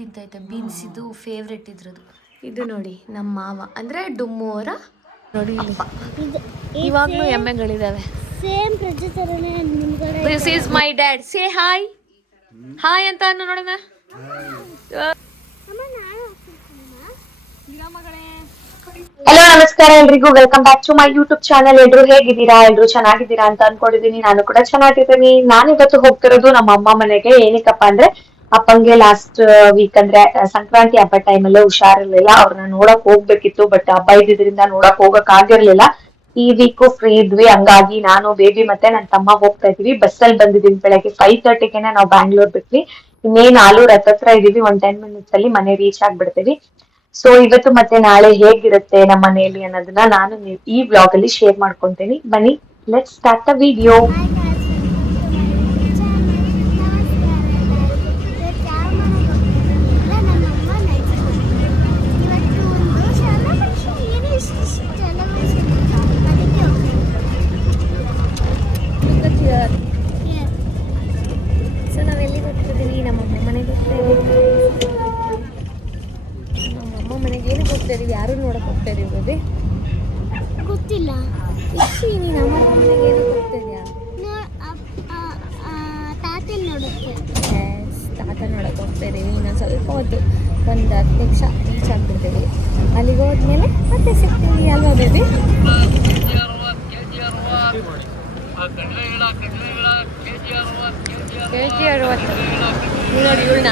ತಿಂತೈತೆ beans ಇದು favourite ಇದ್ರದ್ದು. ಇದು ನೋಡಿ ನಮ್ಮ ಮಾವ ಅಂದರೆ ಡುಮ್ಮೋರ ನೋಡಿ ಇಲ್ಲಿ ಇವಾಗಲೂ ಎಮ್ಮೆಗಳಿದ್ದಾವೆ. ಸೇಮ್ ಪ್ರಜೆತರನೇ ನಿಮ್ಗಡೆ. This is my dad. Say hi hi ಅಂತ ಅನ್ನು ನೋಡೋಣ. ಹಲೋ ನಮಸ್ಕಾರ ಎಲ್ರಿಗೂ, welcome back to my YouTube channel. ಎಲ್ರು ಹೇಗಿದ್ದೀರಾ? ಎಲ್ರು ಚೆನ್ನಾಗಿದ್ದೀರಾ ಅಂತ ಅನ್ಕೊಂಡಿದೀನಿ. ನಾನು ಕೂಡ ಚೆನ್ನಾಗಿದ್ದೀನಿ. ನಾನು ಇವತ್ತು ಹೋಗ್ತಿರೋದು ನಮ್ಮ ಅಮ್ಮ ಮನೆಗೆ. ಏನಕ್ಕಪ್ಪ ಅಂದ್ರೆ ಅಪ್ಪಂಗೆ ಲಾಸ್ಟ್ ವೀಕ್ ಅಂದ್ರೆ ಸಂಕ್ರಾಂತಿ ಹಬ್ಬ ಟೈಮಲ್ಲೇ ಹುಷಾರಿರ್ಲಿಲ್ಲ. ಅವ್ರನ್ನ ನೋಡಕ್ ಹೋಗ್ಬೇಕಿತ್ತು, ಬಟ್ ಹಬ್ಬ ಇದ್ದಿದ್ರಿಂದ ನೋಡಕ್ ಹೋಗಕ್ ಆಗಿರ್ಲಿಲ್ಲ. ಈ ವೀಕು ಫ್ರೀ ಇದ್ವಿ, ಹಂಗಾಗಿ ನಾನು ಬೇಬಿ ಮತ್ತೆ ನನ್ನ ತಮ್ಮ ಹೋಗ್ತಾ ಇದೀವಿ. ಬಸ್ಸಲ್ಲಿ ಬಂದಿದೀನಿ. ಬೆಳಗ್ಗೆ 5:30ಗೆ ನಾವು ಬ್ಯಾಂಗ್ಳೂರ್ ಬಿಟ್ವಿ. ಇನ್ನೇನ್ ಆಲೂರ್ ಹತ್ರ ಇದೀವಿ. 10 minutes ಅಲ್ಲಿ ಮನೆ ರೀಚ್ ಆಗ್ಬಿಡ್ತೀವಿ. ಸೊ ಇವತ್ತು ಮತ್ತೆ ನಾಳೆ ಹೇಗಿರುತ್ತೆ ನಮ್ಮ ಮನೆಯಲ್ಲಿ ಅನ್ನೋದನ್ನ ನಾನು ಈ ವ್ಲಾಗ್ ಅಲ್ಲಿ ಶೇರ್ ಮಾಡ್ಕೊಂತೀನಿ. ಬನ್ನಿ, let's start the video. So ನಾವೆಲ್ಲಿಗೆ ಹೋಗ್ತಿದ್ದೀವಿ? ನಮ್ಮಮ್ಮ ಮನೆಗೆ ನಮ್ಮಮ್ಮ ಮನೆಗೆ ಏನಕ್ಕೆ ಹೋಗ್ತಾ ಇದೀವಿ? ಯಾರು ನೋಡಕ್ ಹೋಗ್ತಾ ಇದೀವಿ ಬೇಬಿ? ಗೊತ್ತಿಲ್ಲ. ನೀನು ನಮ್ಮಮ್ಮ ಮನೆಗೆ ಏನಕ್ಕೆ ಹೋಗ್ತಾ ಇದೀಯಾ? ತಾತನ್ ನೋಡಕ್ಕೆ. ತಾತ ನೋಡಕ್ ಹೋಗ್ತಾ ಇದೀವಿ. ಇನ್ನೊಂದು ಸ್ವಲ್ಪ ಹೊತ್ತು, ಒಂದು 10 ನಿಮಿಷ ರೀಚ್ ಆಗ್ಬಿಡ್ತೀವಿ. ಅಲ್ಲಿಗೆ ಹೋದ್ಮೇಲೆ ಮತ್ತೆ ಸಿಗ್ತೀವಿ ಅಲ್ವಾ ಬೇಬಿ? KG 60 ನೋಡಿ ಇವಳನ್ನ.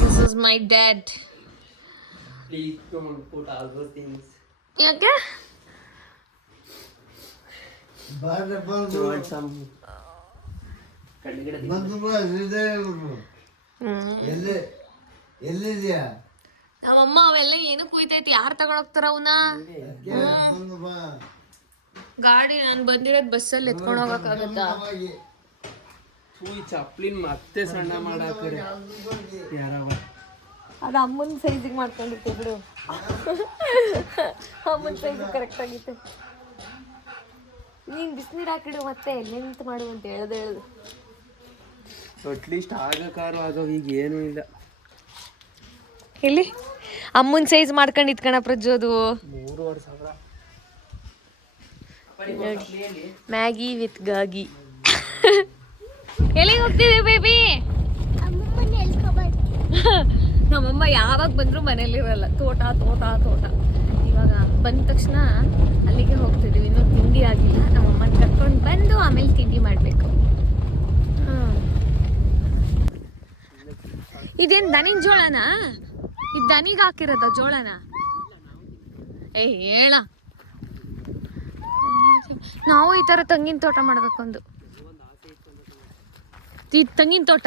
This is my dad. Please don't put all those things. ಯಾಕೆ? You want some? ಎಲ್ಲಿದ್ಯಾ? ನಮ್ಮಮ್ಮ ಅವೆಲ್ಲ ಏನು ಕುಯ್ತೈತಿ? ಯಾರು ತಗೊಂಡೋಗ್ತಾರ ಅವನ್ನ? ಗಾಡಿ ನಾನು ಬಂದಿರೋದು ಬಸ್ಸಲ್ಲಿ ಎತ್ಕೊಂಡು ಹೋಗಕ್ಕಾಗತ್ತಾ? ಈ ಚಪ್ಲಿನ್ ಮತ್ತೆ ಸಣ್ಣ ಮಾಡಾಕರೆ ಯಾರವ? ಅದು ಅಮ್ಮನ ಸೈಜಿಗೆ ಮಾಡ್ಕೊಂಡಿತ್ತೆ ಬಿಡು. ಅಮ್ಮನ ಸೈಜ್ ಕರೆಕ್ಟ್ ಆಗಿತ್ತು. ನೀನು ಬಿಸಿನೀರು ಹಾಕಿಡು ಮತ್ತೆ ನಿಂತು ಮಾಡು ಅಂತ ಹೇಳುದು. ಅಟ್ಲೀಸ್ಟ್ ಆಗಕಾರು ಆಗೋ ಈಗ ಏನೂ ಇಲ್ಲ. ಇಲ್ಲಿ ಅಮ್ಮನ ಸೈಜ್ ಮಾಡ್ಕೊಂಡು ಇತ್ಕಣ ಪ್ರಜ್ಜೋದು. 3,500 ಮ್ಯಾಗಿ ವಿತ್ ಗಾಗಿ. ಎಲ್ಲಿಗೆ ಹೋಗ್ತಿದ್ದೀವಿ ಬೇಬಿ? ನಮ್ಮಮ್ಮ ಯಾವಾಗ ಬಂದರೂ ಮನೇಲಿರಲ್ಲ. ತೋಟ ತೋಟ ತೋಟ. ಇವಾಗ ಬಂದ ತಕ್ಷಣ ಅಲ್ಲಿಗೆ ಹೋಗ್ತಿದ್ದೀವಿ. ಇನ್ನೂ ತಿಂಡಿ ಆಗಿಲ್ಲ. ನಮ್ಮಮ್ಮನ ಕರ್ಕೊಂಡು ಬಂದು ಆಮೇಲೆ ತಿಂಡಿ ಮಾಡಬೇಕು. ಇದೇನು ದನಿನ ಜೋಳನಾ? ಇದು ದನಿಗೆ ಹಾಕಿರೋದ ಜೋಳನ? ಹೇಳ. ನಾವು ಈ ಥರ ತೆಂಗಿನ ತೋಟ ಮಾಡ್ಬೇಕೊಂದು. ತೆಂಗಿನ ತೋಟ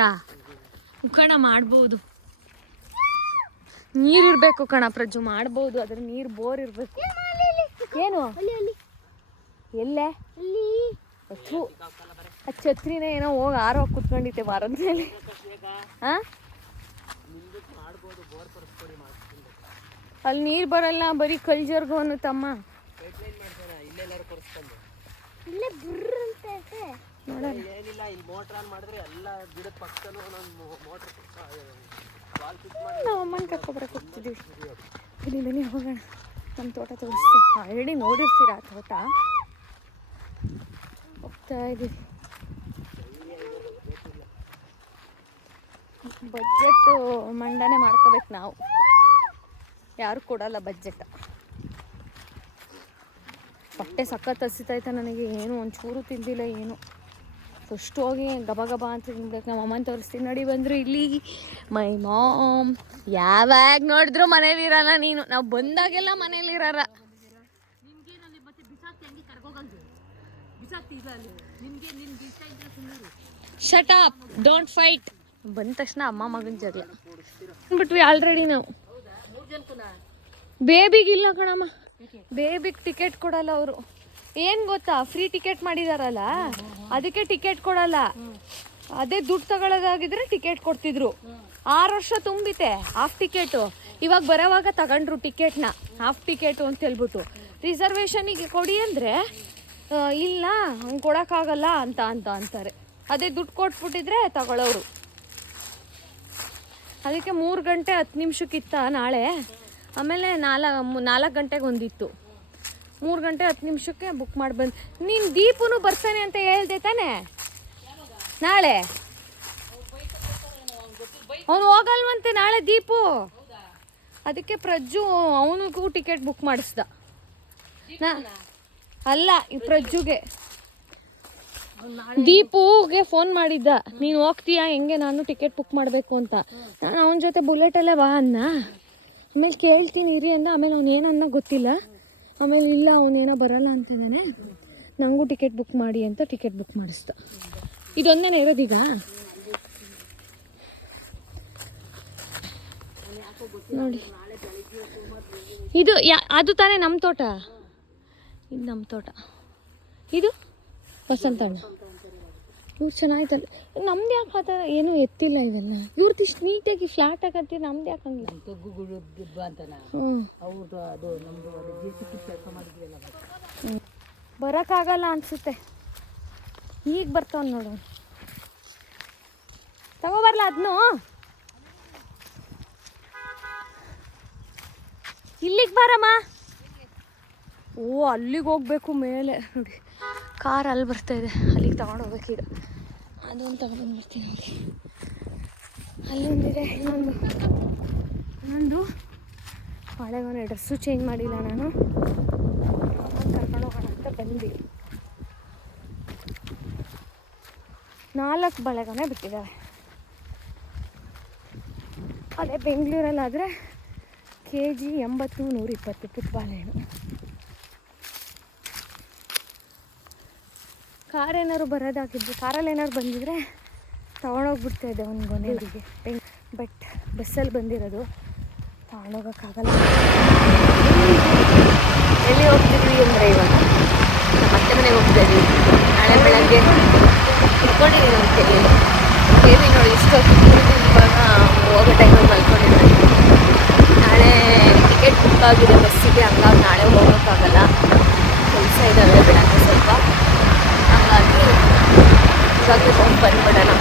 ಕಣ ಮಾಡ್ಬೋದು. ನೀರಿರ್ಬೇಕು ಕಣ ಪ್ರಜ್ಜು, ಮಾಡ್ಬೋದು. ಅದ್ರ ನೀರು ಬೋರ್ ಇರ್ಬೇಕು. ಏನು ಎಲ್ಲೇ ಛತ್ರಿನ ಏನೋ ಹೋಗಿ ಆರೋಗಿ ಕುತ್ಕೊಂಡಿದ್ದೆ ವಾರದ ಮೇಲೆ. ಅಲ್ಲಿ ನೀರು ಬರಲ್ಲ, ಬರೀ ಕಲ್ಜರ್ಗು ಅನ್ನುತ್ತಮ್ಮ. ನಾವು ಅಮ್ಮನ ಕರ್ಕೊಬರಕ್ಕೆ ಹೋಗ್ತಿದ್ದೀವಿ. ಬನ್ನಿ ಬನ್ನಿ ಹೋಗೋಣ. ನಮ್ಮ ತೋಟ ತೋರಿಸ್ತೀನಿ. ಆಲ್ರೆಡಿ ನೋಡಿರ್ತೀರ ಆ ತೋಟ. ಹೋಗ್ತಾ ಇದ್ದೀವಿ. ಬಜೆಟ್ಟು ಮಂಡನೆ ಮಾಡ್ಕೋಬೇಕು ನಾವು. ಯಾರು ಕೊಡಲ್ಲ ಬಜೆಟ್. ಹೊಟ್ಟೆ ಸಖತ್ ಹಸಿತೈತೆ ನನಗೆ. ಏನು ಒಂಚೂರು ತಿಂದಿಲ್ಲ ಏನು. ಫಸ್ಟ್ ಹೋಗಿ ಗಬ ಗಬ ಅಂತ ತಿನ್ಬೇಕು. ನಮ್ಮ ಅಮ್ಮನ ತೋರಿಸ್ತೀನಿ ನೋಡಿ. ಬಂದರು ಇಲ್ಲಿ ಮೈ ಮಾಮ್. ಯಾವಾಗ ನೋಡಿದ್ರು ಮನೇಲಿರಲ್ಲ ನೀನು. ನಾವು ಬಂದಾಗೆಲ್ಲ ಮನೇಲಿರಲ್ಲ. Shut up, don't fight. ಬಂದ ತಕ್ಷಣ ಅಮ್ಮ ಮಗನ ಜಗಳ ಬಿಟ್ವಿ ಆಲ್ರೆಡಿ ನಾವು. ಬೇಬಿಗಿಲ್ಲ ಕಣಮ್ಮ, ಬೇಬಿಗೆ ಟಿಕೆಟ್ ಕೊಡಲ್ಲ ಅವರು. ಏನು ಗೊತ್ತಾ, ಫ್ರೀ ಟಿಕೆಟ್ ಮಾಡಿದಾರಲ್ಲ ಅದಕ್ಕೆ ಟಿಕೆಟ್ ಕೊಡಲ್ಲ. ಅದೇ ದುಡ್ಡು ತಗೊಳ್ಳೋದಾಗಿದ್ರೆ ಟಿಕೆಟ್ ಕೊಡ್ತಿದ್ರು. 6 ವರ್ಷ ತುಂಬಿತೆ ಹಾಫ್ ಟಿಕೆಟು. ಇವಾಗ ಬರೋವಾಗ ತಗೊಂಡ್ರು ಟಿಕೆಟ್ನ, ಹಾಫ್ ಟಿಕೆಟು ಅಂತ ಹೇಳ್ಬಿಟ್ಟು. ರಿಸರ್ವೇಷನಿಗೆ ಕೊಡಿ ಅಂದರೆ ಇಲ್ಲ ಹಂಗೆ ಕೊಡೋಕ್ಕಾಗಲ್ಲ ಅಂತಾರೆ. ಅದೇ ದುಡ್ಡು ಕೊಟ್ಬಿಟ್ಟಿದ್ರೆ ತಗೊಳ್ಳೋರು. ಅದಕ್ಕೆ 3 ಗಂಟೆ 10 ನಿಮಿಷಕ್ಕಿತ್ತ ನಾಳೆ. ಆಮೇಲೆ 4 ಗಂಟೆಗೆ ಒಂದಿತ್ತು. 3 ಗಂಟೆ 10 ನಿಮಿಷಕ್ಕೆ ಬುಕ್ ಮಾಡಿ ಬಂದು. ನೀನು ದೀಪನು ಬರ್ತಾನೆ ಅಂತ ಹೇಳ್ದೆ ತಾನೆ ನಾಳೆ? ಅವನು ಹೋಗಲ್ವಂತೆ ನಾಳೆ ದೀಪು. ಅದಕ್ಕೆ ಪ್ರಜ್ಜು ಅವನಿಗೂ ಟಿಕೆಟ್ ಬುಕ್ ಮಾಡಿಸ್ದ. ಅಲ್ಲ, ಈ ಪ್ರಜ್ಜುಗೆ. ದೀಪುಗೆ ಫೋನ್ ಮಾಡಿದ್ದ, ನೀನು ಹೋಗ್ತೀಯಾ ಹೆಂಗೆ, ನಾನು ಟಿಕೆಟ್ ಬುಕ್ ಮಾಡಬೇಕು ಅಂತ. ನಾನು ಅವನ ಜೊತೆ ಬುಲೆಟಲ್ಲೇ ಬಾ ಅನ್ನ. ಆಮೇಲೆ ಕೇಳ್ತೀನಿ ಇರಿ ಅಂದ. ಆಮೇಲೆ ಅವ್ನು ಏನನ್ನ ಗೊತ್ತಿಲ್ಲ. ಆಮೇಲೆ ಇಲ್ಲ ಅವನೇನೋ ಬರಲ್ಲ ಅಂತಿದ್ದಾನೆ, ನನಗೂ ಟಿಕೆಟ್ ಬುಕ್ ಮಾಡಿ ಅಂತ ಟಿಕೆಟ್ ಬುಕ್ ಮಾಡಿಸ್ದ. ಇದೊಂದೇನೆ ಇರೋದೀಗ. ನೋಡಿ ಇದು ಅದು ತಾನೇ ನಮ್ಮ ತೋಟ. ಇದು ನಮ್ಮ ತೋಟ. ಇದು ವಸಂತಣ್ಣ. ಇವ್ರು ಚೆನ್ನಾಯ್ತಲ್ಲ. ನಮ್ದು ಯಾಕೆ ಆ ಥರ ಏನೂ ಎತ್ತಿಲ್ಲ ಇವೆಲ್ಲ. ಇವ್ರದ್ದು ಇಷ್ಟು ನೀಟಾಗಿ ಫ್ಲಾಟ್ ಆಗತ್ತೆ, ನಮ್ದು ಯಾಕೆ ಹಂಗಿಲ್ಲ? ಬರೋಕ್ಕಾಗಲ್ಲ ಅನಿಸುತ್ತೆ. ಈಗ ಬರ್ತಾವ ನೋಡು. ತಗೋಬರ್ಲ ಅದನ್ನು. ಇಲ್ಲಿಗೆ ಬರಮ್ಮ. ಓ ಅಲ್ಲಿಗೆ ಹೋಗ್ಬೇಕು ಮೇಲೆ ನೋಡಿ. ಕಾರ್ ಅಲ್ಲಿ ಬರ್ತಾ ಇದೆ, ಅಲ್ಲಿಗೆ ತಗೊಂಡು ಹೋಗ್ಬೇಕೀಗ. ಅದೊಂದು ತಗೊಂಡ್ಬಂದ್ಬಿಡ್ತೀನಿ ನೋಡಿ. ಅಲ್ಲೊಂದಿದೆ, ಇನ್ನೊಂದು ಹಳೆಗೊನೆ. ಡ್ರೆಸ್ಸು ಚೇಂಜ್ ಮಾಡಿಲ್ಲ ನಾನು. ಕರ್ಕೊಂಡು ಹೋಗೋಣ ಅಂತ ಬಂದು 4 ಬಳೆಗೊನೆ ಬಿಟ್ಟಿದ್ದಾವೆ. ಅದೇ ಬೆಂಗಳೂರಲ್ಲಾದರೆ kg 80, 120 ಪುಟ್ಟ ಬಾಳೆಹಣ್ಣು. ಕಾರ್ ಏನಾದ್ರು ಬರೋದಾಗಿದ್ದು, ಕಾರಲ್ಲಿ ಏನಾದ್ರು ಬಂದಿದ್ರೆ ತಗೊಂಡೋಗ್ಬಿಡ್ತಾ ಇದ್ದೆ ಒಂದು ಗೊನೆಯವರಿಗೆ. ಬಟ್ ಬಸ್ಸಲ್ಲಿ ಬಂದಿರೋದು, ತಗೊಂಡೋಗೋಕ್ಕಾಗಲ್ಲ. ಎಲ್ಲಿ ಹೋಗ್ತಿದ್ವಿ ಅಂದರೆ ಇವಾಗ ನಮ್ಮ ಅತ್ತೆ ಮನೆಗೆ ಹೋಗ್ತಾ ಇದ್ವಿ. ನಾಳೆ ಬೆಳಗ್ಗೆ ಕುತ್ಕೊಂಡಿದ್ದೀನಿ ಅಂತ ಹೇಳಿ ನೋಡಿ. ಇಷ್ಟೊತ್ತು ಇವಾಗ ಹೋಗೋ ಟೈಮಲ್ಲಿ ಮಲ್ಕೊಂಡಿದ್ದೀನಿ. ನಾಳೆ ಟಿಕೆಟ್ ಬುಕ್ ಆಗಿದೆ ಬಸ್ಸಿಗೆ, ಹಂಗಾಗಿ ನಾಳೆ ಹೋಗೋಕ್ಕಾಗಲ್ಲ. ಕೆಲಸ ಇದ್ದಾವೆ ಬೆಳಗ್ಗೆ ಸ್ವಲ್ಪ. ಹಾಗಾಗಿ ಇವಾಗ ಹೋಗಿ ಬಂದ್ಬಿಡೋಣ.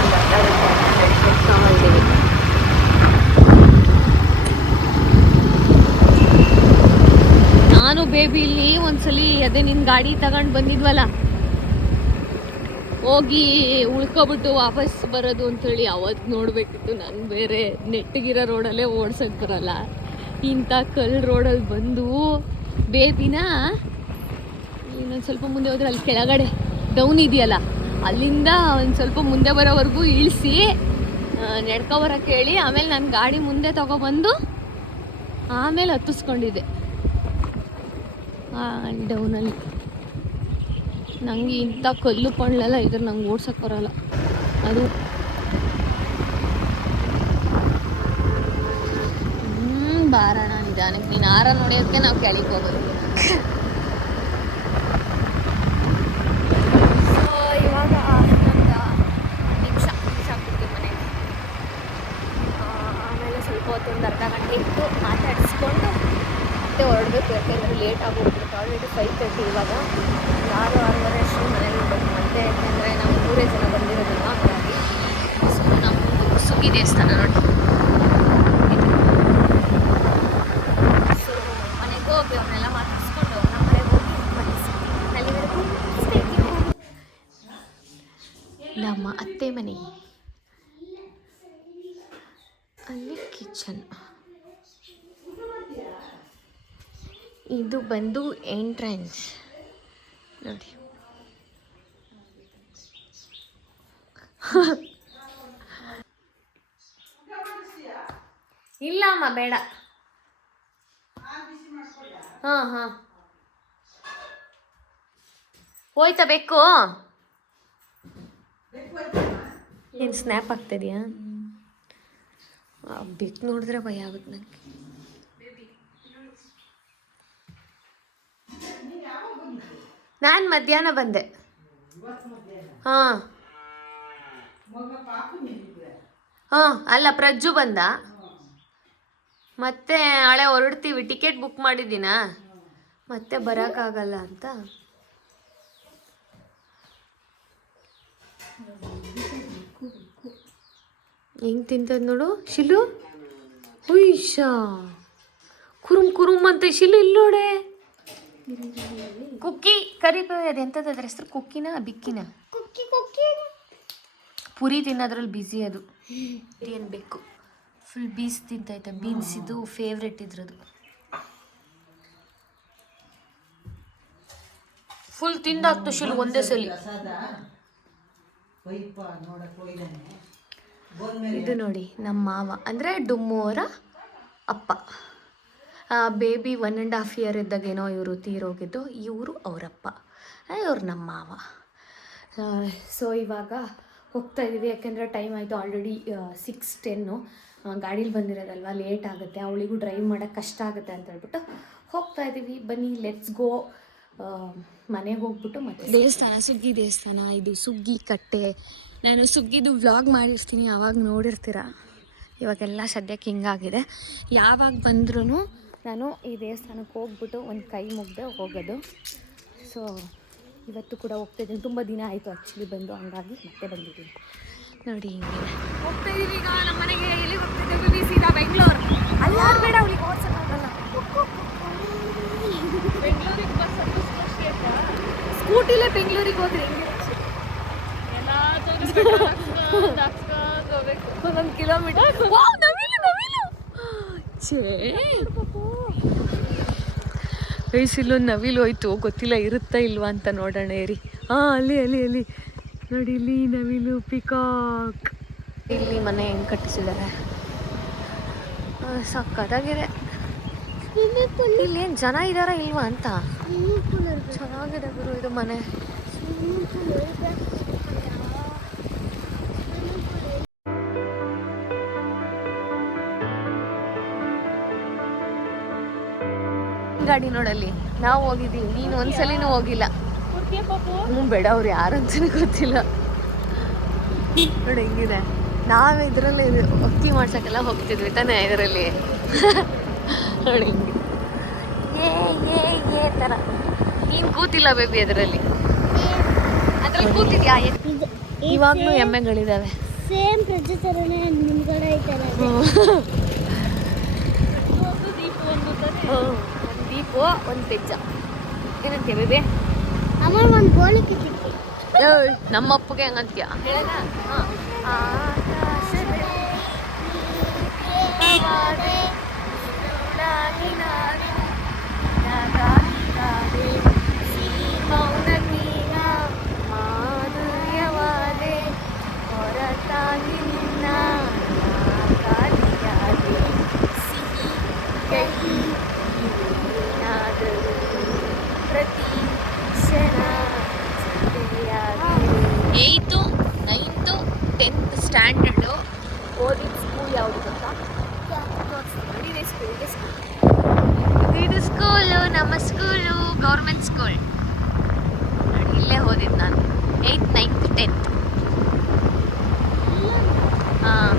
ತಗೊಂಡಿವಿ. ನಾನು ಬೇಬಿ ಇಲ್ಲಿ ಒಂದ್ಸಲಿ ಅದೇ ನಿನ್ನ ಗಾಡಿ ತಗೊಂಡು ಬಂದಿದ್ವಲ್ಲ, ಹೋಗಿ ಉಳ್ಕೊಬಿಟ್ಟು ವಾಪಸ್ ಬರೋದು ಅಂಥೇಳಿ ಅವತ್ತು ನೋಡಬೇಕಿತ್ತು. ನಾನು ಬೇರೆ ನೆಟ್ಟಿಗಿರೋ ರೋಡಲ್ಲೇ ಓಡ್ಸೋಕ್ಕೆ ಬರಲ್ಲ. ಇಂಥ ಕಲ್ಲು ರೋಡಲ್ಲಿ ಬಂದು ಬೇಬಿನ ಇನ್ನೊಂದು ಸ್ವಲ್ಪ ಮುಂದೆ ಹೋದ್ರೆ ಅಲ್ಲಿ ಕೆಳಗಡೆ ಡೌನ್ ಇದೆಯಲ್ಲ, ಅಲ್ಲಿಂದ ಒಂದು ಸ್ವಲ್ಪ ಮುಂದೆ ಬರೋವರೆಗೂ ಇಳಿಸಿ ನಡ್ಕೊಬರೋಕ್ಕೆ ಹೇಳಿ, ಆಮೇಲೆ ನಾನು ಗಾಡಿ ಮುಂದೆ ತಗೊಬಂದು ಆಮೇಲೆ ಹತ್ತಿಸ್ಕೊಂಡಿದ್ದೆ ಡೌನಲ್ಲಿ. ನನಗೆ ಇಂಥ ಕಲ್ಲು ಪಣ್ಲೆಲ್ಲ ಇದ್ರೆ ನಂಗೆ ಓಡ್ಸೋಕ್ಕೆ ಬರೋಲ್ಲ. ಅದು ಬಾರಣ ನಿಧಾನಕ್ಕೆ. ನೀನು ಆರ ನೋಡೋದಕ್ಕೆ ನಾವು ಕೆಳಗೆ ಹೋಗೋದು. ಸೊ ಇವಾಗ ನಮ್ದು ನಿಮಿಷ ಆಗ್ಬಿಡ್ತೀವಿ ಮನೆಗೆ. ಆಮೇಲೆ ಸ್ವಲ್ಪ ಹೊತ್ತು ಒಂದು ಅರ್ಧ ಗಂಟೆ ಇತ್ತು ಮಾತಾಡಿಸ್ಕೊಂಡು ಮತ್ತೆ ಹೊರಡಬೇಕು. ಯಾಕೆಂದರೆ ಲೇಟ್ ಆಗೋಗ್ಬಿಡುತ್ತೆ. ಆಲ್ರೆಡಿ 5:30 ಇವಾಗ. 6-6:30 ಅಷ್ಟು ಮನೇಲಿ ಇರಬೇಕು ಮತ್ತೆ. ಯಾಕೆಂದರೆ ನಾವು 3 ಜನ ಬಂದಿರೋದಲ್ವ, ಹಾಗಾಗಿ. ಸೊ ನಮ್ಮದು ಸುಗ್ಗಿ ದೇವಸ್ಥಾನ ನೋಡಿ. ಸೊ ಮನೆಗೆ ಹೋಗಿ ಅವನ್ನೆಲ್ಲ ಮಾತಾಡಿಸ್ಕೊಂಡು ನಮ್ಮ ಮನೆಗೆ ಹೋಗಿ ಬಂದಿಸ್ತೀವಿ. ಅಲ್ಲಿವರೆಗೂ ನಮ್ಮ ಅತ್ತೆ ಮನೆ, ಅಲ್ಲಿ ಕಿಚನ್. ಇದು ಬಂದು ಎಂಟ್ರೆನ್ಸ್ ನೋಡಿ. ಇಲ್ಲ ಅಮ್ಮ ಬೇಡ. ಹಾಂ ಹಾಂ ಹೋಯ್ತಾ ಬೇಕು? ಏನು ಸ್ನ್ಯಾಪ್ ಆಗ್ತಿದೆಯಾ? ಬೇಕು ನೋಡಿದ್ರೆ ಭಯ ಆಗುತ್ತೆ ನನಗೆ. ನಾನು ಮಧ್ಯಾಹ್ನ ಬಂದೆ. ಹಾಂ ಹಾಂ ಅಲ್ಲ, ಪ್ರಜ್ಜು ಬಂದ. ಮತ್ತೆ ನಾಳೆ ಹೊರಡ್ತೀವಿ. ಟಿಕೆಟ್ ಬುಕ್ ಮಾಡಿದ್ದೀನಾ, ಮತ್ತೆ ಬರೋಕ್ಕಾಗಲ್ಲ ಅಂತ ಹೆಂಗ್ ತಿಂತದ್ ನೋಡು ಶಿಲು. ಹುಯ್ಷಾ ಕುರುಮ್ ಕುರುಮ್ ಅಂತ ಶಿಲು ಇಲ್ಲಿ ನೋಡೆ. ಕುಕ್ಕಿ ಕರಿಬೇವು ಅದು ಎಂಥದ್ದು ಅದ್ರ ಹೆಸರು? ಕುಕ್ಕಿನ ಬಿಕ್ಕಿನ? ಪುರಿ ತಿನ್ನೋದ್ರಲ್ಲಿ ಬ್ಯುಸಿ ಅದು. ಏನು ಬೇಕು ಫುಲ್ ಬೀನ್ಸ್ ತಿಂತೈತೆ. ಬೀನ್ಸ್ ಇದು ಫೇವ್ರೆಟ್ ಇದ್ರದ್ದು. ಫುಲ್ ತಿಂದಾಕ್ತು ಶಿಲು ಒಂದೇ ಸಲ. ಇದು ನೋಡಿ ನಮ್ಮ ಮಾವ ಅಂದರೆ ಡುಮ್ಮು ಅವರ ಅಪ್ಪ. ಬೇಬಿ 1.5 year ಇದ್ದಾಗೇನೋ ಇವರು ತೀರೋಗಿದ್ದು. ಇವರು ಅವರಪ್ಪ, ಇವ್ರು ನಮ್ಮ ಮಾವ. ಸೊ ಇವಾಗ ಹೋಗ್ತಾ ಇದ್ದೀವಿ, ಯಾಕೆಂದರೆ ಟೈಮ್ ಆಯಿತು ಆಲ್ರೆಡಿ 6:10. ಗಾಡೀಲಿ ಬಂದಿರೋದಲ್ವ, ಲೇಟ್ ಆಗುತ್ತೆ, ಅವಳಿಗೂ ಡ್ರೈವ್ ಮಾಡೋಕ್ಕೆ ಕಷ್ಟ ಆಗುತ್ತೆ ಅಂತ ಹೇಳ್ಬಿಟ್ಟು ಹೋಗ್ತಾ ಇದ್ದೀವಿ. ಬನ್ನಿ ಲೆಟ್ಸ್ ಗೋ. ಮನೆಗೆ ಹೋಗ್ಬಿಟ್ಟು ಮತ್ತೆ ದೇವಸ್ಥಾನ, ಸುಗ್ಗಿ ದೇವಸ್ಥಾನ ಇದು, ಸುಗ್ಗಿ ಕಟ್ಟೆ. ನಾನು ಸುಗ್ಗಿದು ವ್ಲಾಗ್ ಮಾಡಿರ್ತೀನಿ, ಆವಾಗ ನೋಡಿರ್ತೀರ. ಇವಾಗೆಲ್ಲ ಸದ್ಯಕ್ಕೆ ಹಿಂಗಾಗಿದೆ. ಯಾವಾಗ ಬಂದ್ರೂ ನಾನು ಈ ದೇವಸ್ಥಾನಕ್ಕೆ ಹೋಗ್ಬಿಟ್ಟು ಒಂದು ಕೈ ಮುಗ್ದೆ ಹೋಗೋದು. ಸೊ ಇವತ್ತು ಕೂಡ ಹೋಗ್ತಾಯಿದ್ದೀನಿ. ತುಂಬ ದಿನ ಆಯಿತು ಆ್ಯಕ್ಚುಲಿ ಬಂದು, ಹಂಗಾಗಿ ಮತ್ತೆ ಬಂದಿದ್ದೀನಿ ನೋಡಿ. ಹಿಂಗೆ ಹೋಗ್ತಾ ಇದ್ದೀವಿ ಈಗ ನಮ್ಮ ಮನೆಗೆ. ಎಲ್ಲಿ ಹೋಗ್ತಿದ್ದೀವಿ? ಸೀದಾ ಬೆಂಗಳೂರು. ಅಲ್ಲಾರು ಬೇಡ, ಅವ್ಳಿಗೆ ಓಡ್ಸೋಕ್ಕಾಗಲ್ಲ. ಬೆಂಗಳೂರಿಗೆ ಬಸ್ ಸ್ಕೂಟಿಲೇ ಬೆಂಗಳೂರಿಗೆ ಹೋದ್ರೆ ಹೆಂಗೆ? ಒಂದೊಂದು ಕಿಲೋಮೀಟರ್. ವಯಸ್ಸಿಲ್ಲೊಂದು ನವಿಲು ಹೋಯ್ತು, ಗೊತ್ತಿಲ್ಲ ಇರುತ್ತಾ ಇಲ್ವಾ ಅಂತ ನೋಡೋಣ ಇರಿ. ಅಲ್ಲಿ ಅಲ್ಲಿ ಅಲ್ಲಿ ನೋಡಿ, ಇಲ್ಲಿ ನವಿಲು, ಪಿಕಾಕ್. ಇಲ್ಲಿ ಮನೆ ಹೆಂಗೆ ಕಟ್ಟಿಸಿದ್ದಾರೆ, ಸಕ್ಕತ್ತಾಗಿದೆ. ಇಲ್ಲಿ ಏನು ಜನ ಇದ್ದಾರ ಇಲ್ವಾ ಅಂತ. ಚೆನ್ನಾಗಿದೆ ಗುರು ಇದು ಮನೆ. ಗಾಡಿ ನೋಡಲ್ಲಿ ನಾವು ಹೋಗಿದ್ದೀವಿ, ನೀನು ಒಂದ್ಸಲಿನೂ ಹೋಗಿಲ್ಲ. ಬೇಡ, ಅವ್ರು ಯಾರಂತನೂ ಗೊತ್ತಿಲ್ಲ. ನೋಡಿ ಹೆಂಗಿದೆ. ನಾವು ಇದರಲ್ಲಿ ಅಕ್ಕಿ ಮಾಡ್ಸಕ್ಕೆಲ್ಲ ಹೋಗ್ತಿದ್ವಿ ತಾನೇ ಇದರಲ್ಲಿ. ನೋಡಿ ಹಿಂಗೆ ಏ ಥರ. ನೀನು ಕೂತಿಲ್ಲ ಬೇಬಿ ಅದರಲ್ಲಿ ಕೂತಿದ್ಯಾ? ಇವಾಗಲೂ ಎಮ್ಮೆಗಳಿದ್ದಾವೆ. ಸೇಮ್ ಪ್ರಜೆ ಥರನೇ ಮುಂದ್ಗಡೆ ಐತಲ್ಲ. ಒಂದು ದೀಪು, ಒಂದು ಪಿಜ್ಜ. ಏನಂತೀಯ ಬೇಬಿ? ಅಮ್ಮ ಒಂದು ಗೋಲಿಕ್ಕೆ ಸಿಕ್ಕಿ. ನಮ್ಮ ಅಪ್ಪಗೆ ಹಂಗಂತೀಯ? ಮಾಧುರ್ಯವಾದೆ ಹೊರತಾಗಿ ನಿನ್ನ ಕಾಲಿಯಾದೆ ಸಿಹಿ ಕಹಿ ಏನಾದರೂ ಪ್ರತಿ ಕ್ಷಣ 8th, 9th, 10th ಸ್ಟ್ಯಾಂಡರ್ಡು ಓದಿದ ಸ್ಕೂಲ್ ಯಾವುದು ಗೊತ್ತಾ? ಇದು ಸ್ಕೂಲು, ನಮ್ಮ ಸ್ಕೂಲು ಗೌರ್ಮೆಂಟ್ ಸ್ಕೂಲ್. ಇಲ್ಲೇ ಓದಿದ್ದು ನಾನು 8th, 9th, 10th. ಹಾಂ,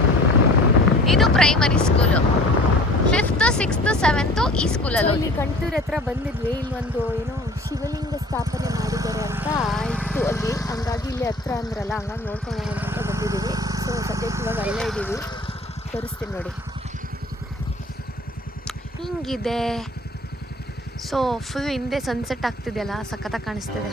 ಇದು primary school. 5th, 6th, 7th ಈ ಸ್ಕೂಲಲ್ಲಿ. ಇಲ್ಲಿ ಕಂಟೂರ್ ಹತ್ರ ಬಂದಿದ್ವಿ. ಇಲ್ಲೊಂದು ಏನೋ ಶಿವಲಿಂಗ ಸ್ಥಾಪನೆ ಮಾಡಿದ್ದಾರೆ ಅಂತ ಇತ್ತು ಅಲ್ಲಿ, ಹಂಗಾಗಿ ಇಲ್ಲಿ ಹತ್ರ ಅಂದ್ರಲ್ಲ, ಹಂಗಾಗಿ ನೋಡ್ಕೊಂಡು ಅಂತ ಬಂದಿದ್ದೀವಿ. ಸೊ ಸದ್ಯಕ್ಕೆ ಇವಾಗ ಅಲ್ಲೇ ಇದ್ದೀವಿ, ತೋರಿಸ್ತೀನಿ ನೋಡಿ ಹಿಂಗಿದೆ. ಸೊ ಫುಲ್ ಹಿಂದೆ ಸನ್ಸೆಟ್ ಆಗ್ತಿದೆಯಲ್ಲ, ಸಖತ್ತಾಗಿ ಕಾಣಿಸ್ತಿದೆ.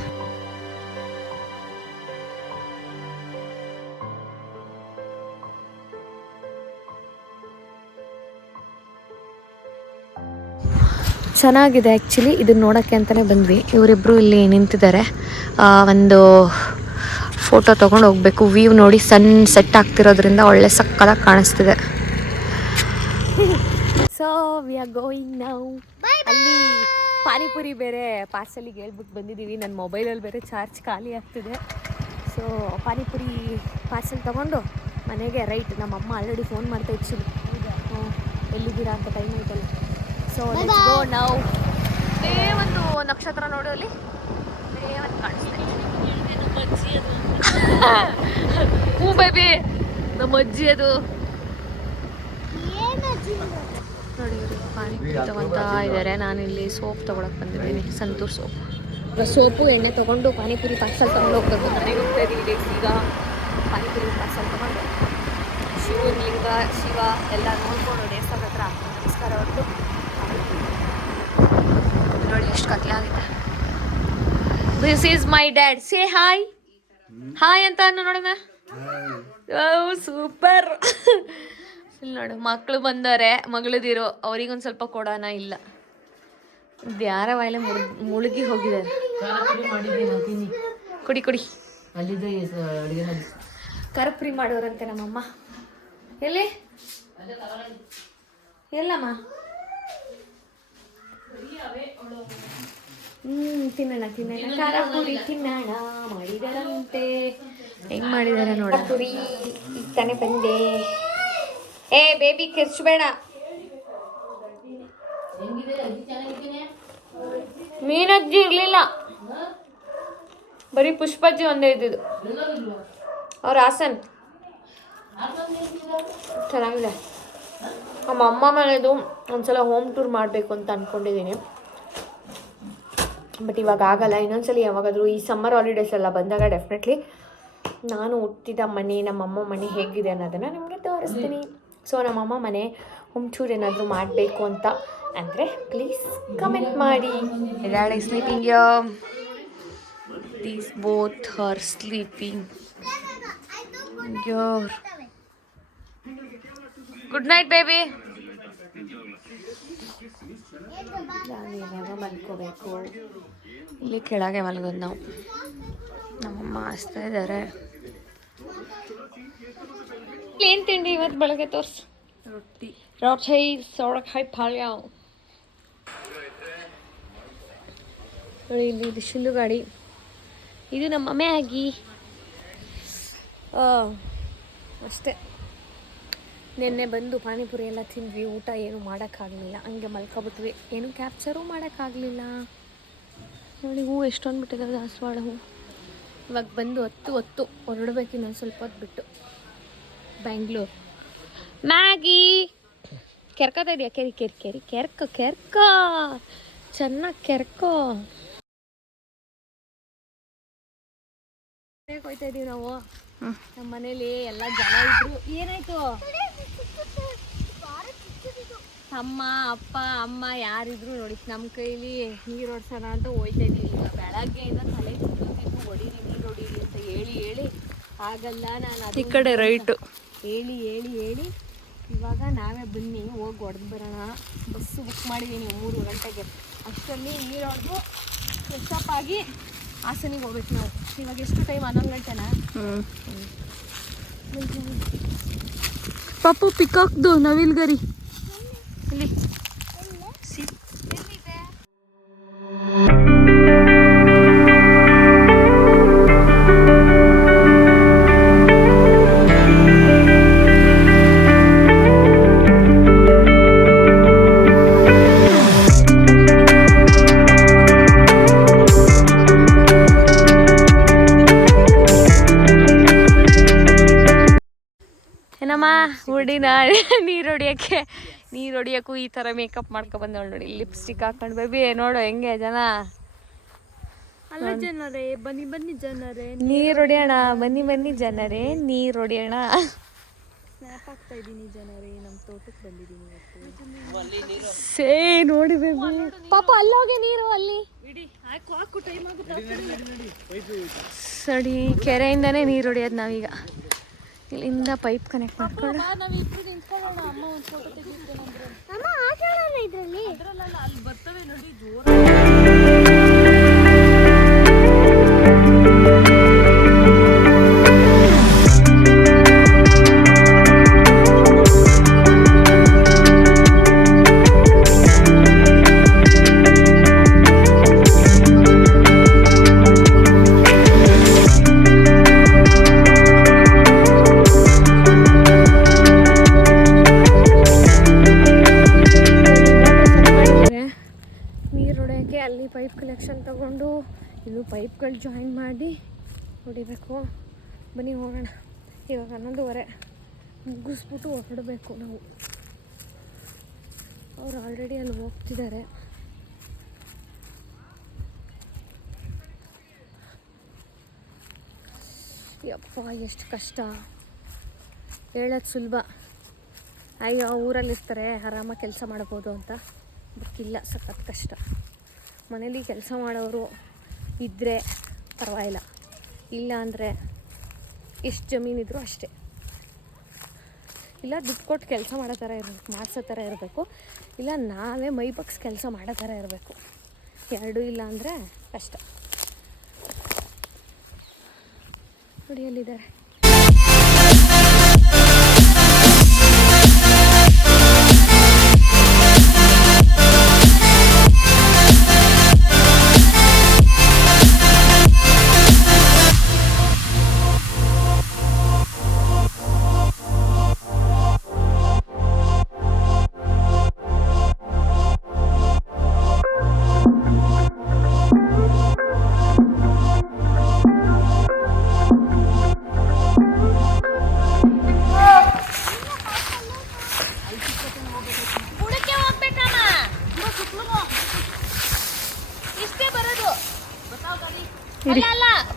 ಚೆನ್ನಾಗಿದೆ ಆ್ಯಕ್ಚುಲಿ. ಇದನ್ನ ನೋಡೋಕ್ಕೆ ಅಂತಲೇ ಬಂದ್ವಿ. ಇವರಿಬ್ಬರು ಇಲ್ಲಿ ನಿಂತಿದ್ದಾರೆ. ಒಂದು ಫೋಟೋ ತೊಗೊಂಡು ಹೋಗಬೇಕು. ವ್ಯೂ ನೋಡಿ, ಸನ್ ಸೆಟ್ ಆಗ್ತಿರೋದ್ರಿಂದ ಒಳ್ಳೆ ಸಕ್ಕತ್ತಾಗಿ ಕಾಣಿಸ್ತಿದೆ. So we are going now. ಅಲ್ಲಿ ಪಾನಿಪುರಿ ಬೇರೆ ಪಾರ್ಸಲಿಗೆ ಹೇಳ್ಬಿಟ್ಟು ಬಂದಿದ್ದೀವಿ. ನನ್ನ ಮೊಬೈಲಲ್ಲಿ ಬೇರೆ ಚಾರ್ಜ್ ಖಾಲಿ ಆಗ್ತಿದೆ. ಸೊ ಪಾನಿಪುರಿ ಪಾರ್ಸಲ್ ತೊಗೊಂಡು ಮನೆಗೆ ರೈಟ್. ನಮ್ಮಮ್ಮ ಆಲ್ರೆಡಿ ಫೋನ್ ಮಾಡ್ತಾ ಇತ್ತು, ಎಲ್ಲಿದ್ದೀರಾ ಅಂತ, ಟೈಮ್ ಆಯ್ತಲ್ಲ. So let's go now. ಒಂದು ನಕ್ಷತ್ರ ನೋಡು ಅಲ್ಲಿ, ಒಂದು ಕಾಣಿಸ್ತಾ ಇದೆ. ಹ್ಞೂ ಬೇಬಿ, ನಮ್ಮ ಅಜ್ಜಿ ಅದು. ನೋಡಿ ಇವರು ಪಾನಿಪುರಿ ತಗೊತಾ ಇದ್ದಾರೆ. ನಾನಿಲ್ಲಿ ಸೋಪ್ ತೊಗೊಳಕ್ಕೆ ಬಂದಿದ್ದೀನಿ, ಸಂತೂರ್ ಸೋಪು ಎಣ್ಣೆ ತೊಗೊಂಡು ಪಾನಿಪುರಿ ಪಾರ್ಸಲ್ ತೊಗೊಂಡು ಹೋಗ್ಬೇಕು. ಮನೆಗೆ ಹೋಗ್ತಾ ಇದ್ದೀವಿ ಈಗ. ಪಾನಿಪುರಿ ಪಾರ್ಸಲ್ ತೊಗೊಂಡು ಶಿವಲಿಂಗ ಶಿವ ಎಲ್ಲ ನೋಡ್ಕೊಂಡು ದೇವಸ್ಥಾನ ಹತ್ರ ನಮಸ್ಕಾರ ಹೊರಟು ನೋಡಿ ಎಷ್ಟು ಕತ್ಲಾಗಿದೆ. This is my dad. Say hi hi ಅಂತ ಅನ್ನು ನೋಡೋಣ. ಸೂಪರ್. ಇಲ್ಲಿ ನೋಡು ಮಕ್ಕಳು ಬಂದವ್ರೆ, ಮಗಳದಿರೋ ಅವ್ರಿಗೊಂದು ಸ್ವಲ್ಪ ಕೊಡೋಣ. ಇಲ್ಲ ಯಾರ ವಾಯಿಲೆ ಮುಳುಗಿ ಹೋಗಿದ್ದಾರೆ. ಕುಡಿ ಕುಡಿ. ಕರಪುರಿ ಮಾಡೋರಂತೆ ನಮ್ಮಮ್ಮ. ಎಲ್ಲಿ ಎಲ್ಲಮ್ಮ? ತಿನ್ನೋಣ ತಿನ್ನೋಣ ಖಾರಪುರಿ ತಿನ್ನೋಣ ಮಾಡಿದಾರಂತೆ. ಹೆಂಗ್ ಮಾಡಿದಾರೆ ನೋಡ. ಪುರಿ ಈಗ ತಾನೇ ಬಂದೆ. ಏ ಬೇಬಿ ಕಿರ್ಚ್ಬೇಡ. ಮೀನಜ್ಜಿ ಇರ್ಲಿಲ್ಲ, ಬರೀ ಪುಷ್ಪಜ್ಜಿ ಒಂದೇ ಇದ್ದಿದ್ದು. ಅವ್ರ ಹಾಸನ್ ಚೆನ್ನಾಗಿದೆ. ನಮ್ಮ ಅಮ್ಮ ಮನೆದು ಒಂದ್ಸಲ ಹೋಮ್ ಟೂರ್ ಮಾಡಬೇಕು ಅಂತ ಅಂದ್ಕೊಂಡಿದ್ದೀನಿ. ಬಟ್ ಇವಾಗ ಆಗಲ್ಲ. ಇನ್ನೊಂದ್ಸಲ ಯಾವಾಗಾದರೂ ಈ ಸಮ್ಮರ್ ಹಾಲಿಡೇಸ್ ಎಲ್ಲ ಬಂದಾಗ ಡೆಫಿನೆಟ್ಲಿ ನಾನು ಹುಟ್ಟಿದ ಮನೆ, ನಮ್ಮಮ್ಮ ಮನೆ ಹೇಗಿದೆ ಅನ್ನೋದನ್ನು ನಿಮಗೆ ತೋರಿಸ್ತೀನಿ. ಸೊ ನಮ್ಮಮ್ಮ ಮನೆ ಹೋಮ್ ಟೂರ್ ಏನಾದರೂ ಮಾಡಬೇಕು ಅಂತ ಅಂದರೆ ಪ್ಲೀಸ್ ಕಮೆಂಟ್ ಮಾಡಿ. Dad is sleeping. These both are sleeping. Good night baby. ನಾನು ಇವಾಗ ಮಲ್ಕೋಬೇಕು. ಇಲ್ಲಿ ಕೆಳಗೆ ಮಲಗೋದು ನಾವು. ನಮ್ಮಮ್ಮ ಹಸ್ತಾ ಇದ್ದಾರೆ. ಏನು ತಿಂಡಿ ಇವತ್ತು ಬೆಳಗ್ಗೆ ತೋರಿಸು. ರೊಟ್ಟಿ ಸೌಳಕಾಯಿ ಪಲ್ಯ. ನೋಡಿ ಇಲ್ಲಿ ಇದು ಶಿಲ್ಲು ಗಾಡಿ. ಇದು ನಮ್ಮ ಮ್ಯಾಗಿ. ಅಷ್ಟೇ. ನಿನ್ನೆ ಬಂದು ಪಾನಿಪುರಿ ಎಲ್ಲ ತಿಂದ್ವಿ. ಊಟ ಏನು ಮಾಡೋಕ್ಕಾಗಲಿಲ್ಲ, ಹಂಗೆ ಮಲ್ಕೊಬಿಟ್ವಿ. ಏನು ಕ್ಯಾಪ್ಚರೂ ಮಾಡೋಕ್ಕಾಗಲಿಲ್ಲ. ನೋಡಿ ಹೂವು ಎಷ್ಟೊಂದು ಬಿಟ್ಟಿದ್ದಾರೆ, ದಾಸವಾಳ ಹೂವು. ಇವಾಗ ಬಂದು ಹೊತ್ತು ಹೊರಡ್ಬೇಕು ಇನ್ನೊಂದು ಸ್ವಲ್ಪ ಹೊತ್ತು ಬಿಟ್ಟು. ಬ್ಯಾಂಗ್ಳೂರು. ಮ್ಯಾಗಿ ಕೆರ್ಕೋತಾ ಇದೆಯಾ? ಕೆರ್ಕ ಚೆನ್ನಾಗಿ ಕೆರ್ಕೋ. ಹೋಯ್ತಾ ಇದೀವಿ ನಾವು. ನಮ್ಮ ಮನೇಲಿ ಎಲ್ಲ ಜನ ಇದ್ರು. ಏನಾಯ್ತು? ಅಮ್ಮ ಅಪ್ಪ ಅಮ್ಮ ಯಾರಿದ್ರು ನೋಡಿ. ನಮ್ಮ ಕೈಲಿ ನೀರು ಹೊಡ್ಸೋಣ ಅಂತ ಹೋಯ್ತಾ ಇದೀವಿ. ಈಗ ಬೆಳಗ್ಗೆಯಿಂದ ತಲೆ ತಿಂದು ಹೊಡೀರಿ ನೀರು ಹೊಡೀರಿ ಅಂತ ಹೇಳಿ ಆಗಲ್ಲ. ನಾನು ಈ ಕಡೆ ರೈಟು ಹೇಳಿ ಇವಾಗ ನಾವೇ ಬನ್ನಿ ಹೋಗಿ ಹೊಡೆದು ಬರೋಣ. ಬಸ್ಸು ಬುಕ್ ಮಾಡಿದ್ದೀನಿ 3 ಗಂಟೆಗೆ. ಅಷ್ಟರಲ್ಲಿ ನೀರು ಹೊಡೆದು ಫ್ರೆಶಪ್ ಆಗಿ ಹಾಸನಿಗೆ ಹೋಗ್ಬೇಕು ನಾವು. ಇವಾಗ ಎಷ್ಟು ಟೈಮ್? 11 ಗಂಟೆನಾ? ಪಪ್ಪು ಪಿಕಾಕ್ದು ನವಿಲ್ಗರಿ ಇಲ್ಲಿ ಏನಮ್ಮ ಹುಡಿನ ನೀರು ಹೊಡಿಯೋಕ್ಕೂ ಈ ಥರ ಮೇಕಪ್ ಮಾಡ್ಕೊಬಂದವಳು ನೋಡಿ. ಲಿಪ್ಸ್ಟಿಕ್ ಹಾಕೊಂಡು ಬೇಬಿ ನೋಡು ಹೆಂಗೆ ಜನ. ಅಲ್ಲ ಜನರೇ, ಬನ್ನಿ ಜನರೇ, ನೀರು ಹೊಡಿಯೋಣ. ಬನ್ನಿ ಜನರೇ, ನೀರು ಹೊಡಿಯೋಣ. ಸ್ನ್ಯಾಪ್ ಆಗ್ತಾ ಇದ್ದೀನಿ ಜನರೇ. ನಮ್ಮ ತೋಟಕ್ಕೆ ಬಂದಿದ್ದೀನಿ ಇವತ್ತು. ಸೇ ನೋಡಿ ಬೇಬಿ. ಪಾಪ ಅಲ್ಲೋಗೆ ನೀರು ಅಲ್ಲಿ ಸಡಿ. ಕೆರೆಯಿಂದನೇ ನೀರು ಹೊಡಿಯೋದು ನಾವೀಗ. ಇಲ್ಲಿಂದ ಪೈಪ್ ಕನೆಕ್ಟ್ ಮಾಡ್ಕೊಂಡು ಅಲ್ಲಿ ಪೈಪ್ ಕಲೆಕ್ಷನ್ ತಗೊಂಡು ಇನ್ನು ಪೈಪ್ಗಳು ಜಾಯಿನ್ ಮಾಡಿ ಹೊಡಿಬೇಕು. ಬನ್ನಿ ಹೋಗೋಣ. ಇವಾಗ 11:30 ಮುಗಿಸ್ಬಿಟ್ಟು ಹೊರಡಬೇಕು ನಾವು. ಅವ್ರು ಆಲ್ರೆಡಿ ಅಲ್ಲಿ ಹೋಗ್ತಿದ್ದಾರೆ. ಯಪ್ಪ ಎಷ್ಟು ಕಷ್ಟ, ಹೇಳೋದು ಸುಲಭ. ಅಯ್ಯೋ ಊರಲ್ಲಿರ್ತಾರೆ ಆರಾಮಾಗಿ ಕೆಲಸ ಮಾಡ್ಬೋದು ಅಂತ, ಬಟ್ ಇಲ್ಲ, ಸಖತ್ ಕಷ್ಟ. ಮನೇಲಿ ಕೆಲಸ ಮಾಡೋರು ಇದ್ದರೆ ಪರವಾಗಿಲ್ಲ, ಇಲ್ಲ ಅಂದರೆ ಎಷ್ಟು ಜಮೀನಿದ್ರು ಅಷ್ಟೇ. ಇಲ್ಲ ದುಡ್ಡು ಕೊಟ್ಟು ಕೆಲಸ ಮಾಡೋ ಥರ ಮಾಡಿಸೋ ಥರ ಇರಬೇಕು, ಇಲ್ಲ ನಾವೇ ಮೈ ಬಗ್ಸ್ ಕೆಲಸ ಮಾಡೋ ಥರ ಇರಬೇಕು. ಎರಡೂ ಇಲ್ಲ ಅಂದರೆ ಕಷ್ಟ. ನೋಡಿ ಅಲ್ಲಿದ್ದಾರೆ.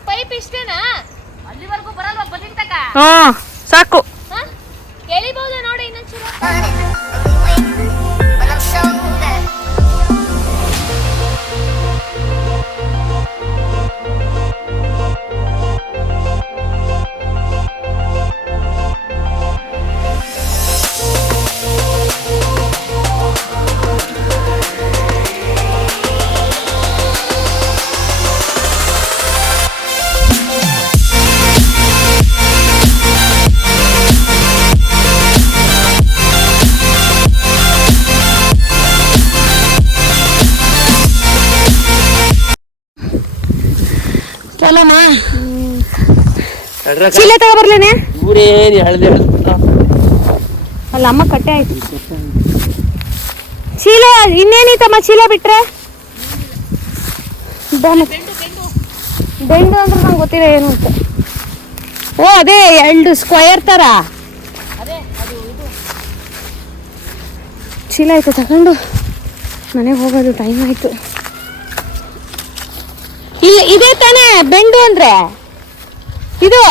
ಪೈಪ್ ಇಷ್ಟೇನಾ? ಅಲ್ಲಿವರೆಗೂ ಬರಲ್ವಾ ಬದಿನ್ ತಕ? ಸಾಕು. ಎಳಿಬಹುದಾ ನೋಡಿ ಇನ್ನೊಂಚೂರು? ಚೀಲ ತಗೊಬರ್ಲೇನೆ? ಊರೇನು ಹೇಳ್ದೆ ಅಲ್ಲ ಅಮ್ಮ ಕಟ್ಟೆ ಆಯ್ತು. ಚೀಲ ಇನ್ನೇನಿತ್ತಮ್ಮ ಚೀಲ ಬಿಟ್ರೆ? ಬೆಂಡು ಅಂದ್ರೆ ನಂಗೆ ಗೊತ್ತಿಲ್ಲ ಏನು ಅಂತ. ಓ ಅದೇ 2 ಸ್ಕ್ವಯರ್ ತರ ಚೀಲ ಆಯ್ತು ತಗೊಂಡು ಮನೆಗೆ ಹೋಗೋದು ಟೈಮ್ ಆಯ್ತು. ಇಲ್ಲ ಇದೇ ತಾನೇ ಬೆಂಡು ಅಂದ್ರೆ ಇದು.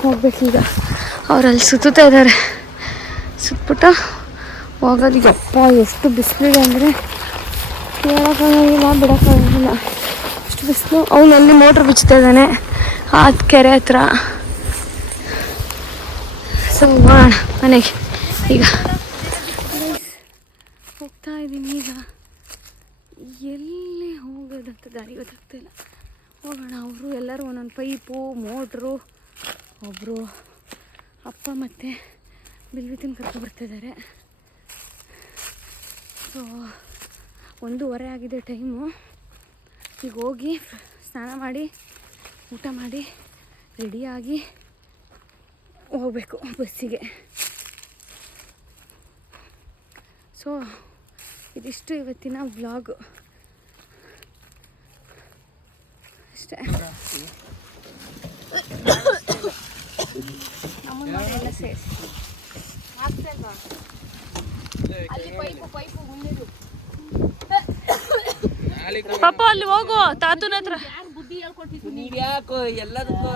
ಹೋಗ್ಬೇಕೀಗ, ಅವ್ರಲ್ಲಿ ಸುತ್ತಾ ಇದ್ದಾರೆ. ಸುತ್ಬಿಟ್ಟು ಹೋಗೋದು. ಯಪ್ಪ ಎಷ್ಟು ಬಿಸಿಲಿದೆ ಅಂದರೆ ಹೇಳೋಕ್ಕಾಗಿಲ್ಲ, ಬಿಡೋಕ್ಕಾಗಿಲ್ಲ, ಅಷ್ಟು ಬಿಸಿಲು. ಅವನಲ್ಲಿ ಮೋಟ್ರ್ ಬಿಚ್ತಾ ಇದ್ದಾನೆ ಆ ಕೆರೆ ಹತ್ರ. ಸೊ ಮನೆಗೆ ಈಗ ಹೋಗ್ತಾ ಇದ್ದೀನಿ. ಈಗ ಎಲ್ಲಿ ಹೋಗೋದಂತ ದಾರಿ ಗೊತ್ತಾಗ್ತಾ ಇಲ್ಲ. ಹೋಗೋಣ. ಅವರು ಎಲ್ಲರೂ ಒಂದೊಂದು ಪೈಪು ಮೋಟ್ರು, ಒಬ್ಬರು ಅಪ್ಪ ಮತ್ತು ಬಿಲ್ವಿತಿನ ಕರ್ಕೊಬರ್ತಿದ್ದಾರೆ. ಸೊ 1:15 ಆಗಿದೆ ಟೈಮು. ಈಗ ಹೋಗಿ ಸ್ನಾನ ಮಾಡಿ ಊಟ ಮಾಡಿ ರೆಡಿಯಾಗಿ ಹೋಗಬೇಕು ಬಸ್ಸಿಗೆ. ಸೊ ಇದಿಷ್ಟು ಇವತ್ತಿನ ವ್ಲಾಗು ಅಷ್ಟೇ. ಎಲ್ಲ ಸೇರಿಸಿ ಪಾಪ ಅಲ್ಲಿ ಹೋಗು ತಾತನ ಹತ್ರ. ಯಾಕೋ ಎಲ್ಲದಕ್ಕೂ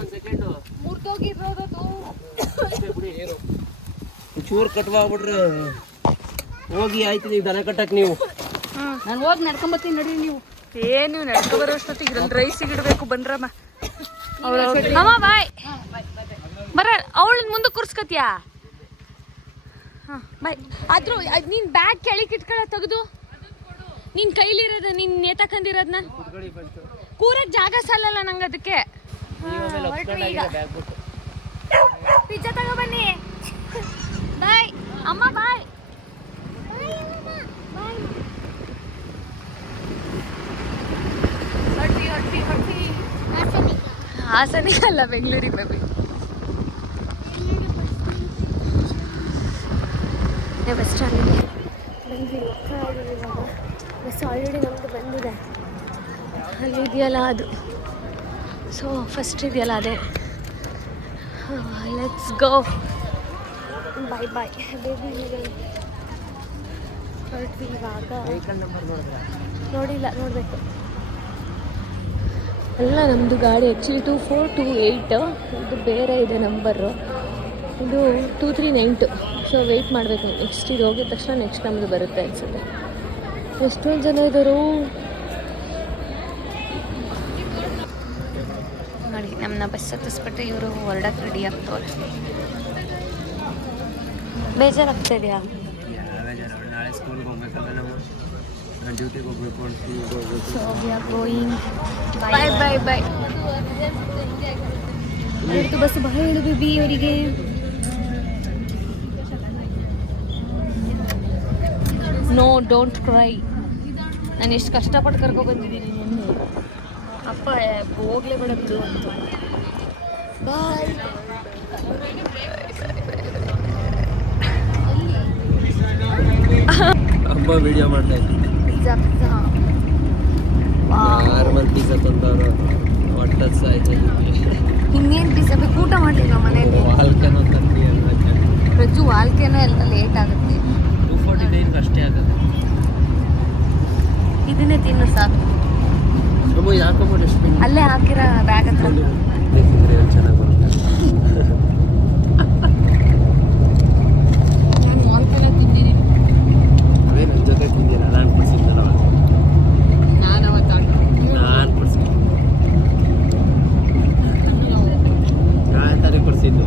ಒಂದ್ ಸೆಕೆಂಡು ಚೂರು ಕಟ್ವಾಗ್ಬಿಟ್ರೆ ಹೋಗಿ ಆಯ್ತು. ನೀವು ದನ ಕಟ್ಟಕ್ ನೀವು, ನಾನು ಹೋಗಿ ನಡ್ಕೊಂಬತ್ತೀನಿ ನಡಿ. ನೀವು ಏನು ನಡ್ಕೊಬರೋಷ್ಟೊತ್ತಿಗೆ ಇದ್ರಲ್ಲಿ ರೈಸಿಗೆ ಇಡಬೇಕು. ಬನ್ರಮ್ಮ ಅಮ್ಮ ಬಾಯ್ ಬರ. ಅವಳು ಮುಂದೆ ಕೂರ್ಸ್ಕತ್ಯಾ? ಹಾಂ ಬಾಯ್. ಆದ್ರೂ ನೀನು ಬ್ಯಾಗ್ ಕೆಳಗೆ ಇಟ್ಕೊಳ್ಳೋ ತೆಗೆದು ನಿನ್ನ ಕೈಲಿರೋದು ನೀನು ನೇತಕಂದಿರೋದನ್ನ ಕೂರಕ್ಕೆ ಜಾಗ ಸಾಲಲ್ಲ ನಂಗೆ. ಅದಕ್ಕೆ ಪಿಜ್ಜಾ ತಗೊಬನ್ನಿ. ಬಾಯ್ ಅಮ್ಮ ಬಾಯ್. ಹಾಸನ ಅಲ್ಲ, ಬೆಂಗಳೂರಿಗೆ ಬರ್ಬೇಕು. ಬಸ್ ಸ್ಟ್ಯಾಂಡಿಗೆ ಬಂದ್ವಿ. ಬಸ್ ಆಲ್ರೆಡಿ ನಮ್ಮದು ಬಂದಿದೆ. ಅಲ್ಲಿ ಇದೆಯಲ್ಲ ಅದು. ಸೊ ಫಸ್ಟ್ ಇದೆಯಲ್ಲ ಅದೇ. Let's go. Bye bye baby ಹೊರಟ್ವಿ ಇವಾಗ. ನೋಡಿಲ್ಲ, ನೋಡಬೇಕು. ಎಲ್ಲ ನಮ್ಮದು ಗಾಡಿ ಆ್ಯಕ್ಚುಲಿ 2428, ಇದು ಬೇರೆ ಇದೆ ನಂಬರು, ಇದು 2392. ಸೊ ವೆಯ್ಟ್ ಮಾಡಬೇಕು. ನೆಕ್ಸ್ಟ್ ಇದು ಹೋಗಿದ ತಕ್ಷಣ ನೆಕ್ಸ್ಟ್ ನಮ್ಮದು ಬರುತ್ತೆ ಅನಿಸುತ್ತೆ. ಎಷ್ಟೊಂದು ಜನ ಇದ್ದರು ನೋಡಿ. ನಮ್ಮನ್ನ ಬಸ್ ಹತ್ತಿಸ್ಬಿಟ್ಟು ಇವರು ಹೊರಡಕ್ಕೆ ರೆಡಿ ಆಗ್ತವ್ರೆ. ಬೇಜಾರಾಗ್ತಾ ಇದೆಯಾ? ನಾಳೆ ಸ್ಕೂಲ್ಗೆ ಹೋಗ್ಬೇಕಲ್ಲ, ನಾವು ಡ್ಯೂಟಿಗೆ ಹೋಗ್ಬೇಕು, ಸ್ಕೂಲ್ಗೆ ಹೋಗ್ಬೇಕು. So we are going. Bye bye bye. ಇವತ್ತು ಬಸ್ ಬಹಳ ಬೇಬಿ ಅವರಿಗೆ. No don't cry. ನಾನು ಎಷ್ಟು ಕಷ್ಟಪಟ್ಟು ಕರ್ಕೊಬಂದಿದ್ದೀನಿ ನಿನ್ನೆ. ಅಪ್ಪ ಹೋಗ್ಲೇ ಬೇಡ ಬಿಡು ಅಂತ. ಬಾಯ್. ಅಮ್ಮ ವಿಡಿಯೋ ಮಾಡ್ತಾ ಇದ್ದೀನಿ. ಪಿಜ್ಜಾ ಪಿಜ್ಜಾ ನಾರ್ಮಲ್ ಪಿಜ್ಜಾ ತಂದವರು ಹೊಟ್ಟೆ ಸಾಯ್ತಾ ಇದ್ದೀನಿ. ಇನ್ನೇನು ಪಿಜ್ಜಾ ಬೇಕು? ಊಟ ಮಾಡ್ತೀವಿ ನಾವು ಮನೇಲಿ. ವಾಲ್ಕನೋ ತಂದು ರಜ್ಜು ವಾಲ್ಕೆನ ಎಲ್ಲ ಲೇಟ್ ಆಗುತ್ತೆ. 249 ಅಷ್ಟೇ ಆಗುತ್ತೆ. ಇದನ್ನೇ ತಿನ್ನು ಸಾಕು. ಅಮ್ಮ ಯಾಕಮ್ಮ ಡಸ್ಟ್ಬಿನ್ ಅಲ್ಲೇ ಹಾಕಿರೋ ಬ್ಯಾಗ್ ಹತ್ರ. ಬೇಕಿದ್ರೆ ಚೆನ್ನಾಗಿ ಬರುತ್ತೆ. ನಾನು ವಾಲ್ಕೆನ ತಿಂದಿದ್ದೀನಿ. ಅವೇ ನನ್ನ ಜೊತೆ ತಿಂದಿಲ್ಲ, ನಾನು ಕೊಡ್ಸಿದ್ದಲ್ಲ. ನಾನು ಅವತ್ತು ನಾನು ಕೊಡ್ಸಿದ್ದು, ನಾನು ತಾನೇ ಕೊಡ್ಸಿದ್ದು.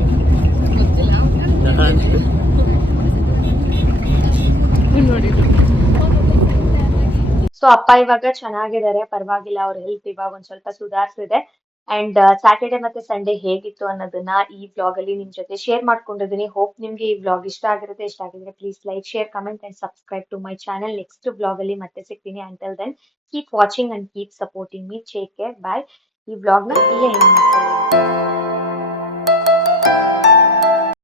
ಸೊ ಅಪ್ಪ ಇವಾಗ ಚೆನ್ನಾಗಿದ್ದಾರೆ, ಪರವಾಗಿಲ್ಲ. ಅವ್ರ ಹೆಲ್ತ್ ಇವಾಗ ಒಂದ್ ಸ್ವಲ್ಪ ಸುಧಾರಿಸಿದೆ. ಅಂಡ್ ಸ್ಯಾಟರ್ಡೆ ಮತ್ತೆ ಸಂಡೇ ಹೇಗಿತ್ತು ಅನ್ನೋದನ್ನ ಈ ವ್ಲಾಗ್ ಅಲ್ಲಿ ನಿಮ್ ಜೊತೆ ಶೇರ್ ಮಾಡ್ಕೊಂಡಿದ್ದೀನಿ. ಹೋಪ್ ನಿಮ್ಗೆ ಈ ವ್ಲಾಗ್ ಇಷ್ಟ ಆಗಿರುತ್ತೆ. ಇಷ್ಟ ಆಗಿದ್ರೆ please like, share, comment and subscribe to my channel. Next vlog ಅಲ್ಲಿ ಮತ್ತೆ ಸಿಗ್ತೀನಿ. Until then keep watching and keep supporting me. Take care, bye. ಈ ವ್ಲಾಗ್ ನ ಇಲ್ಲೇ ಎಂಡ್ ಮಾಡ್ತೀನಿ.